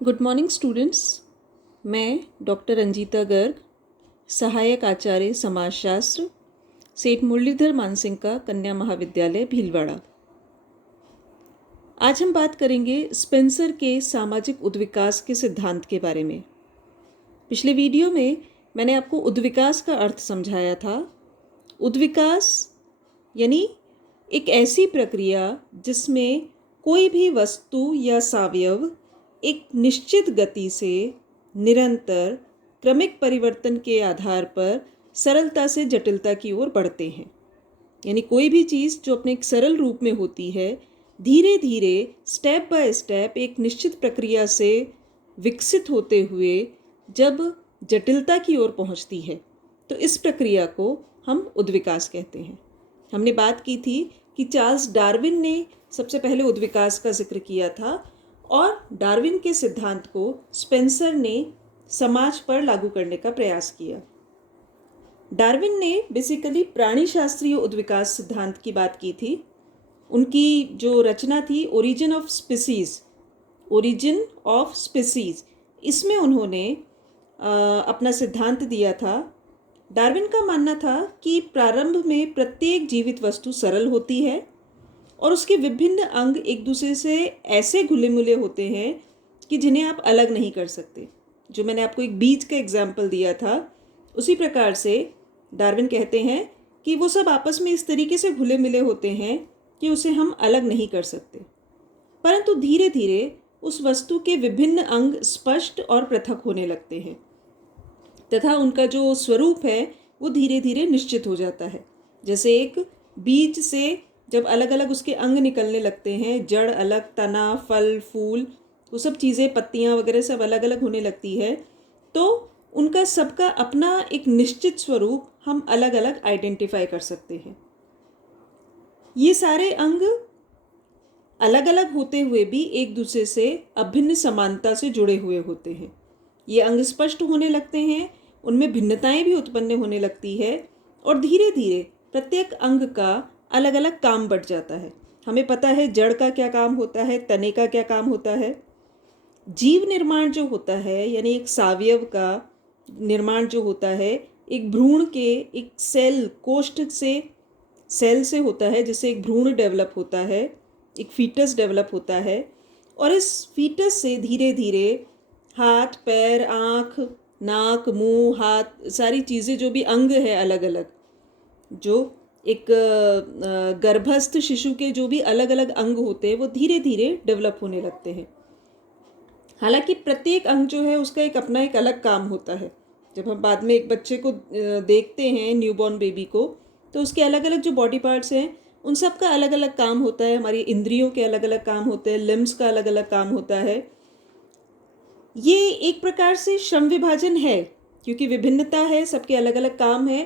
Good morning students. मैं doctor Ranjita Garg, सहायक आचार्य समाजशास्त्र, सेठ मुरलीधर मानसिंह का कन्या महाविद्यालय भीलवाड़ा। आज हम बात करेंगे स्पेंसर के सामाजिक उद्विकास के सिद्धांत के बारे में। पिछले वीडियो में मैंने आपको उद्विकास का अर्थ समझाया था। उद्विकास यानी एक ऐसी प्रक्रिया जिसमें कोई भी वस्तु या सावयव एक निश्चित गति से निरंतर क्रमिक परिवर्तन के आधार पर सरलता से जटिलता की ओर बढ़ते हैं। यानी कोई भी चीज़ जो अपने एक सरल रूप में होती है, धीरे धीरे स्टेप बाय स्टेप एक निश्चित प्रक्रिया से विकसित होते हुए जब जटिलता की ओर पहुंचती है, तो इस प्रक्रिया को हम उद्विकास कहते हैं। हमने बात की थी कि चार्ल्स डार्विन ने सबसे पहले उद्विकास का जिक्र किया था और डार्विन के सिद्धांत को स्पेंसर ने समाज पर लागू करने का प्रयास किया। डार्विन ने बेसिकली प्राणी शास्त्रीय उद्विकास सिद्धांत की बात की थी। उनकी जो रचना थी ओरिजिन ऑफ स्पीसीज, इसमें उन्होंने अपना सिद्धांत दिया था। डार्विन का मानना था कि प्रारंभ में प्रत्येक जीवित वस्तु सरल होती है और उसके विभिन्न अंग एक दूसरे से ऐसे घुले मिले होते हैं कि जिन्हें आप अलग नहीं कर सकते। जो मैंने आपको एक बीज का एग्जाम्पल दिया था, उसी प्रकार से डार्विन कहते हैं कि वो सब आपस में इस तरीके से घुले मिले होते हैं कि उसे हम अलग नहीं कर सकते। परंतु धीरे धीरे उस वस्तु के विभिन्न अंग स्पष्ट और पृथक होने लगते हैं तथा उनका जो स्वरूप है वो धीरे धीरे निश्चित हो जाता है। जैसे एक बीज से जब अलग अलग उसके अंग निकलने लगते हैं, जड़ अलग, तना, फल, फूल, वो सब चीज़ें, पत्तियाँ वगैरह सब अलग अलग होने लगती है, तो उनका सबका अपना एक निश्चित स्वरूप हम अलग अलग आइडेंटिफाई कर सकते हैं। ये सारे अंग अलग अलग होते हुए भी एक दूसरे से अभिन्न समानता से जुड़े हुए होते हैं। ये अंग स्पष्ट होने लगते हैं, उनमें भिन्नताएं भी उत्पन्न होने लगती है और धीरे धीरे प्रत्येक अंग का अलग अलग काम बढ़ जाता है। हमें पता है जड़ का क्या काम होता है, तने का क्या काम होता है। जीव निर्माण जो होता है यानी एक सावयव का निर्माण जो होता है, एक भ्रूण के एक सेल कोष्ठ से होता है, जिससे एक भ्रूण डेवलप होता है, एक फीटस डेवलप होता है और इस फीटस से धीरे धीरे हाथ, पैर, आँख, नाक, मुंह, हाथ, सारी चीज़ें जो भी अंग है अलग अलग, जो एक गर्भस्थ शिशु के जो भी अलग अलग अंग होते हैं वो धीरे धीरे डेवलप होने लगते हैं। हालांकि प्रत्येक अंग जो है उसका एक अपना एक अलग काम होता है। जब हम बाद में एक बच्चे को देखते हैं, न्यूबॉर्न बेबी को, तो उसके अलग अलग जो बॉडी पार्ट्स हैं उन सब का अलग अलग काम होता है। हमारी इंद्रियों के अलग अलग काम होते हैं, लिम्स का अलग अलग काम होता है। ये एक प्रकार से श्रम विभाजन है क्योंकि विभिन्नता है, सबके अलग अलग काम है,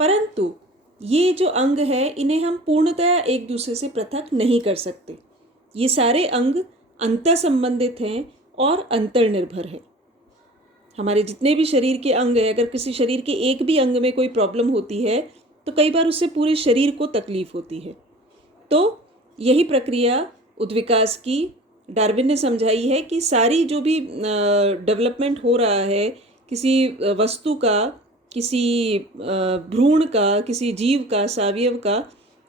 परंतु ये जो अंग है इन्हें हम पूर्णतया एक दूसरे से पृथक नहीं कर सकते। ये सारे अंग अंतर संबंधित हैं और अंतर्निर्भर है। हमारे जितने भी शरीर के अंग हैं, अगर किसी शरीर के एक भी अंग में कोई प्रॉब्लम होती है तो कई बार उससे पूरे शरीर को तकलीफ होती है। तो यही प्रक्रिया उद्विकास की डार्विन ने समझाई है कि सारी जो भी डेवलपमेंट हो रहा है किसी वस्तु का, किसी भ्रूण का, किसी जीव का, सावयव का,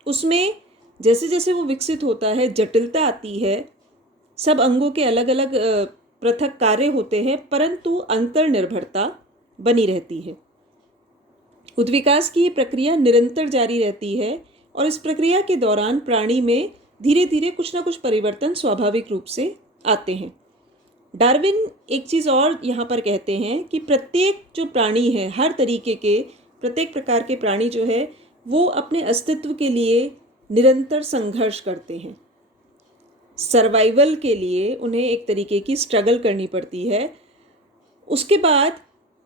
उसमें जैसे जैसे वो विकसित होता है जटिलता आती है। सब अंगों के अलग अलग पृथक कार्य होते हैं परंतु अंतर्निर्भरता बनी रहती है। उद्विकास की प्रक्रिया निरंतर जारी रहती है और इस प्रक्रिया के दौरान प्राणी में धीरे धीरे कुछ ना कुछ परिवर्तन स्वाभाविक रूप से आते हैं। डार्विन एक चीज़ और यहाँ पर कहते हैं कि प्रत्येक जो प्राणी है, हर तरीके के प्रत्येक प्रकार के प्राणी जो है वो अपने अस्तित्व के लिए निरंतर संघर्ष करते हैं। सर्वाइवल के लिए उन्हें एक तरीके की स्ट्रगल करनी पड़ती है। उसके बाद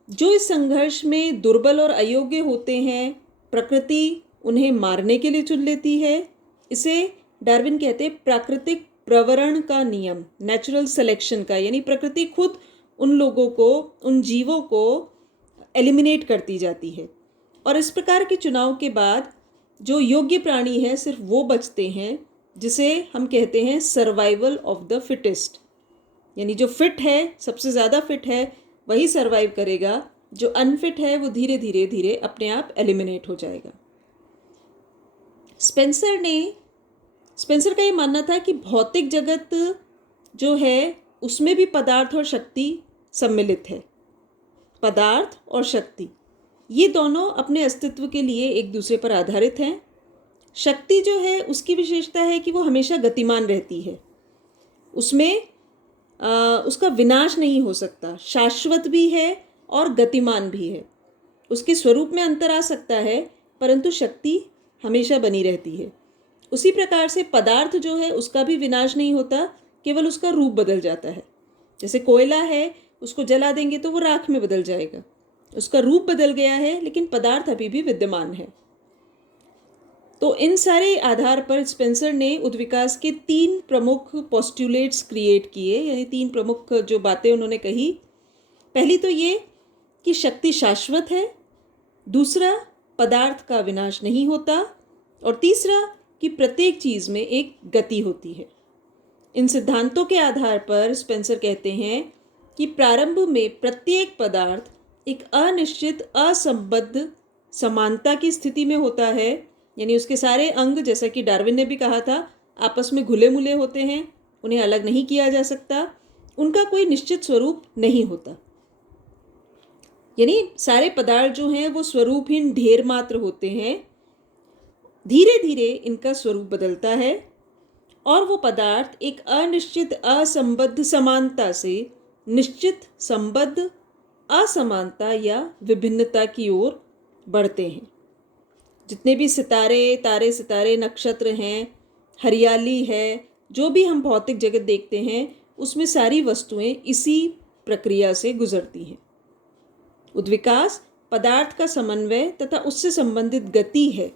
जो इस संघर्ष में दुर्बल और अयोग्य होते हैं, प्रकृति उन्हें मारने के लिए चुन लेती है। इसे डार्विन कहते हैं प्राकृतिक प्रवरण का नियम, नेचुरल सिलेक्शन का, यानी प्रकृति खुद उन लोगों को, उन जीवों को एलिमिनेट करती जाती है और इस प्रकार के चुनाव के बाद जो योग्य प्राणी है सिर्फ वो बचते हैं, जिसे हम कहते हैं सर्वाइवल ऑफ द फिटेस्ट। यानी जो फिट है, सबसे ज़्यादा फिट है, वही सर्वाइव करेगा, जो अनफिट है वो धीरे धीरे धीरे अपने आप एलिमिनेट हो जाएगा। स्पेंसर का ये मानना था कि भौतिक जगत जो है उसमें भी पदार्थ और शक्ति सम्मिलित है। पदार्थ और शक्ति ये दोनों अपने अस्तित्व के लिए एक दूसरे पर आधारित हैं। शक्ति जो है उसकी विशेषता है कि वो हमेशा गतिमान रहती है, उसमें उसका विनाश नहीं हो सकता, शाश्वत भी है और गतिमान भी है। उसके स्वरूप में अंतर आ सकता है परंतु शक्ति हमेशा बनी रहती है। उसी प्रकार से पदार्थ जो है उसका भी विनाश नहीं होता, केवल उसका रूप बदल जाता है। जैसे कोयला है, उसको जला देंगे तो वो राख में बदल जाएगा, उसका रूप बदल गया है लेकिन पदार्थ अभी भी विद्यमान है। तो इन सारे आधार पर स्पेंसर ने उद्विकास के 3 प्रमुख पोस्टुलेट्स क्रिएट किए, यानी 3 प्रमुख जो बातें उन्होंने कही। पहली तो ये कि शक्ति शाश्वत है, दूसरा पदार्थ का विनाश नहीं होता, और तीसरा कि प्रत्येक चीज़ में एक गति होती है। इन सिद्धांतों के आधार पर स्पेंसर कहते हैं कि प्रारंभ में प्रत्येक पदार्थ एक अनिश्चित असंबद्ध समानता की स्थिति में होता है, यानी उसके सारे अंग, जैसा कि डार्विन ने भी कहा था, आपस में घुले मुले होते हैं, उन्हें अलग नहीं किया जा सकता, उनका कोई निश्चित स्वरूप नहीं होता। यानी सारे पदार्थ जो हैं वो स्वरूपहीन ढेर मात्र होते हैं। धीरे धीरे इनका स्वरूप बदलता है और वो पदार्थ एक अनिश्चित असंबद्ध समानता से निश्चित संबद्ध असमानता या विभिन्नता की ओर बढ़ते हैं। जितने भी सितारे, नक्षत्र हैं, हरियाली है, जो भी हम भौतिक जगत देखते हैं, उसमें सारी वस्तुएं इसी प्रक्रिया से गुजरती हैं। उद्विकास पदार्थ का समन्वय तथा उससे संबंधित गति है,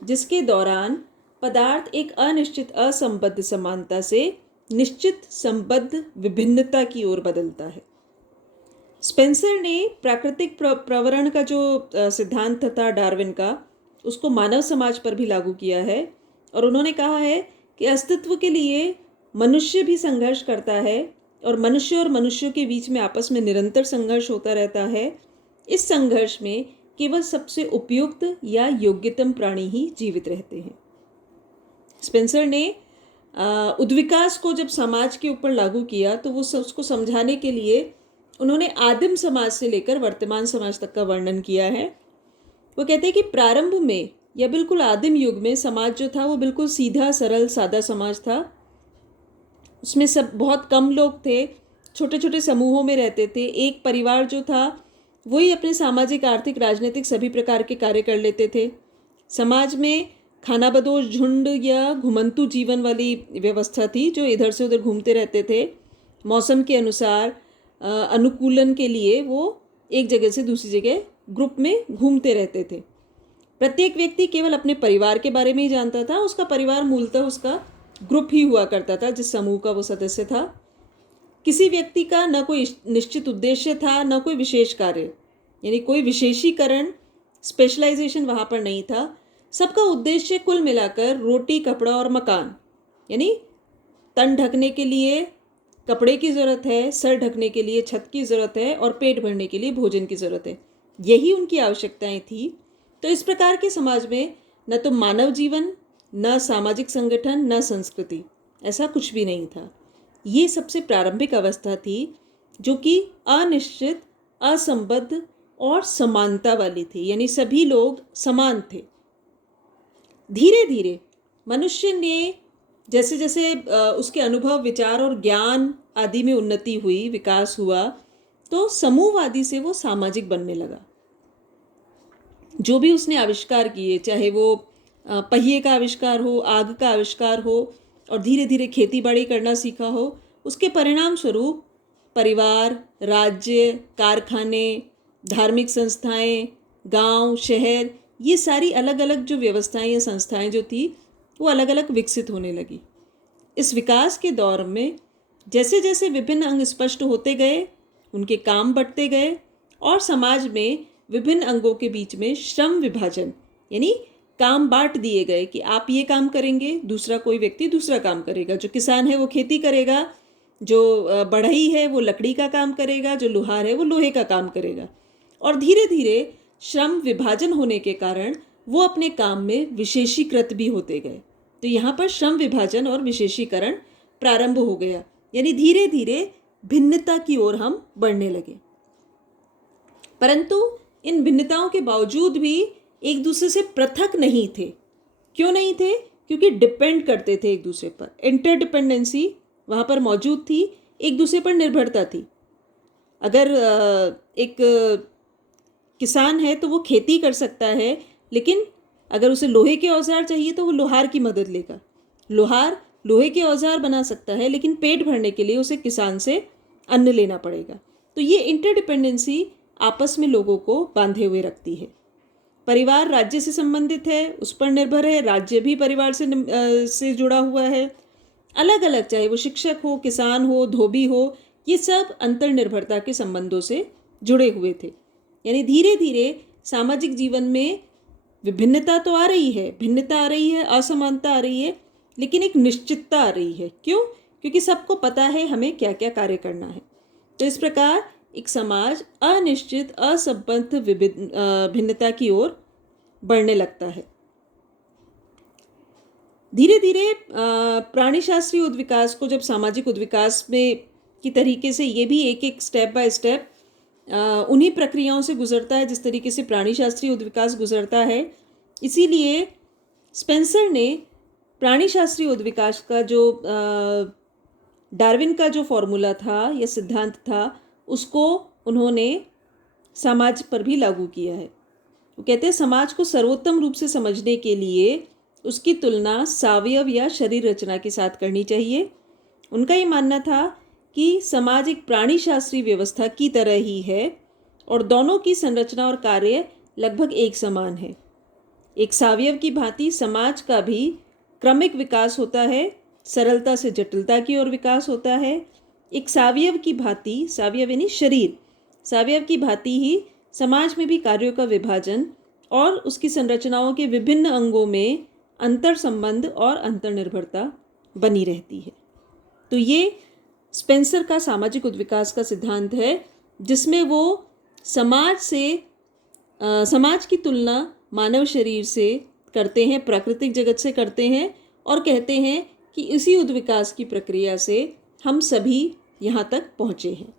जिसके दौरान पदार्थ एक अनिश्चित असंबद्ध समानता से निश्चित संबद्ध विभिन्नता की ओर बदलता है। स्पेंसर ने प्राकृतिक प्रवरण का जो सिद्धांत था डार्विन का, उसको मानव समाज पर भी लागू किया है, और उन्होंने कहा है कि अस्तित्व के लिए मनुष्य भी संघर्ष करता है और मनुष्यों के बीच में आपस में निरंतर संघर्ष होता रहता है। इस संघर्ष में केवल सबसे उपयुक्त या योग्यतम प्राणी ही जीवित रहते हैं। स्पेंसर ने उद्विकास को जब समाज के ऊपर लागू किया तो वो उसको समझाने के लिए उन्होंने आदिम समाज से लेकर वर्तमान समाज तक का वर्णन किया है। वो कहते हैं कि प्रारंभ में या बिल्कुल आदिम युग में समाज जो था वो बिल्कुल सीधा सरल सादा समाज था। उसमें सब बहुत कम लोग थे, छोटे छोटे समूहों में रहते थे। एक परिवार जो था वही अपने सामाजिक, आर्थिक, राजनीतिक सभी प्रकार के कार्य कर लेते थे। समाज में खानाबदोश झुंड या घुमंतु जीवन वाली व्यवस्था थी, जो इधर से उधर घूमते रहते थे। मौसम के अनुसार अनुकूलन के लिए वो एक जगह से दूसरी जगह ग्रुप में घूमते रहते थे। प्रत्येक व्यक्ति केवल अपने परिवार के बारे में ही जानता था। उसका परिवार मूलतः उसका ग्रुप ही हुआ करता था, जिस समूह का वो सदस्य था। किसी व्यक्ति का न कोई निश्चित उद्देश्य था, न कोई विशेष कार्य, यानी कोई विशेषीकरण, स्पेशलाइजेशन वहाँ पर नहीं था। सबका उद्देश्य कुल मिलाकर रोटी, कपड़ा और मकान, यानी तन ढकने के लिए कपड़े की ज़रूरत है, सर ढकने के लिए छत की ज़रूरत है और पेट भरने के लिए भोजन की ज़रूरत है। यही उनकी आवश्यकताएं थी। तो इस प्रकार के समाज में न तो मानव जीवन, न सामाजिक संगठन, न संस्कृति, ऐसा कुछ भी नहीं था। ये सबसे प्रारंभिक अवस्था थी जो कि अनिश्चित, असंबद्ध और समानता वाली थी, यानी सभी लोग समान थे। धीरे धीरे मनुष्य ने जैसे जैसे उसके अनुभव, विचार और ज्ञान आदि में उन्नति हुई, विकास हुआ, तो समूहवादी से वो सामाजिक बनने लगा। जो भी उसने आविष्कार किए, चाहे वो पहिए का आविष्कार हो, आग का आविष्कार हो, और धीरे धीरे खेती बाड़ी करना सीखा हो, उसके परिणाम स्वरूप परिवार, राज्य, कारखाने, धार्मिक संस्थाएं, गांव, शहर, ये सारी अलग अलग जो व्यवस्थाएं या संस्थाएं जो थी वो अलग अलग विकसित होने लगी। इस विकास के दौर में जैसे जैसे विभिन्न अंग स्पष्ट होते गए, उनके काम बढ़ते गए और समाज में विभिन्न अंगों के बीच में श्रम विभाजन, यानी काम बांट दिए गए कि आप ये काम करेंगे, दूसरा कोई व्यक्ति दूसरा काम करेगा। जो किसान है वो खेती करेगा, जो बढ़ई है वो लकड़ी का काम करेगा, जो लोहार है वो लोहे का काम करेगा। और धीरे धीरे श्रम विभाजन होने के कारण वो अपने काम में विशेषीकृत भी होते गए। तो यहाँ पर श्रम विभाजन और विशेषीकरण प्रारंभ हो गया, यानी धीरे धीरे भिन्नता की ओर हम बढ़ने लगे। परंतु इन भिन्नताओं के बावजूद भी एक दूसरे से पृथक नहीं थे। क्यों नहीं थे? क्योंकि डिपेंड करते थे एक दूसरे पर। इंटरडिपेंडेंसी वहाँ पर मौजूद थी, एक दूसरे पर निर्भरता थी। अगर एक किसान है तो वो खेती कर सकता है, लेकिन अगर उसे लोहे के औजार चाहिए तो वो लोहार की मदद लेगा। लोहार लोहे के औजार बना सकता है, लेकिन पेट भरने के लिए उसे किसान से अन्न लेना पड़ेगा। तो ये इंटरडिपेंडेंसी आपस में लोगों को बांधे हुए रखती है। परिवार राज्य से संबंधित है, उस पर निर्भर है, राज्य भी परिवार से जुड़ा हुआ है। अलग अलग, चाहे वो शिक्षक हो, किसान हो, धोबी हो, ये सब अंतर्निर्भरता के संबंधों से जुड़े हुए थे। यानी धीरे धीरे सामाजिक जीवन में विभिन्नता तो आ रही है, भिन्नता आ रही है, असमानता आ रही है, लेकिन एक निश्चितता आ रही है। क्यों? क्योंकि सबको पता है हमें क्या क्या कार्य करना है। तो इस प्रकार एक समाज अनिश्चित, असंबद्ध भिन्नता की ओर बढ़ने लगता है। धीरे धीरे प्राणीशास्त्रीय उद्विकास को जब सामाजिक उद्विकास में की तरीके से, ये भी एक एक स्टेप बाय स्टेप उन्हीं प्रक्रियाओं से गुजरता है जिस तरीके से प्राणीशास्त्रीय उद्विकास गुजरता है। इसीलिए स्पेंसर ने प्राणीशास्त्रीय उद्विकास का जो डार्विन का जो फॉर्मूला था या सिद्धांत था, उसको उन्होंने समाज पर भी लागू किया है। वो कहते हैं समाज को सर्वोत्तम रूप से समझने के लिए उसकी तुलना सावयव या शरीर रचना के साथ करनी चाहिए। उनका ये मानना था कि समाज एक प्राणीशास्त्रीय व्यवस्था की तरह ही है और दोनों की संरचना और कार्य लगभग एक समान है। एक सावयव की भांति समाज का भी क्रमिक विकास होता है, सरलता से जटिलता की ओर विकास होता है। एक सावयव की भांति, सावयव यानी शरीर, सावयव की भांति ही समाज में भी कार्यों का विभाजन और उसकी संरचनाओं के विभिन्न अंगों में अंतर संबंध और अंतर्निर्भरता बनी रहती है। तो ये स्पेंसर का सामाजिक उद्विकास का सिद्धांत है, जिसमें वो समाज की तुलना मानव शरीर से करते हैं, प्राकृतिक जगत से करते हैं और कहते हैं कि इसी उद्विकास की प्रक्रिया से हम सभी यहाँ तक पहुँचे हैं।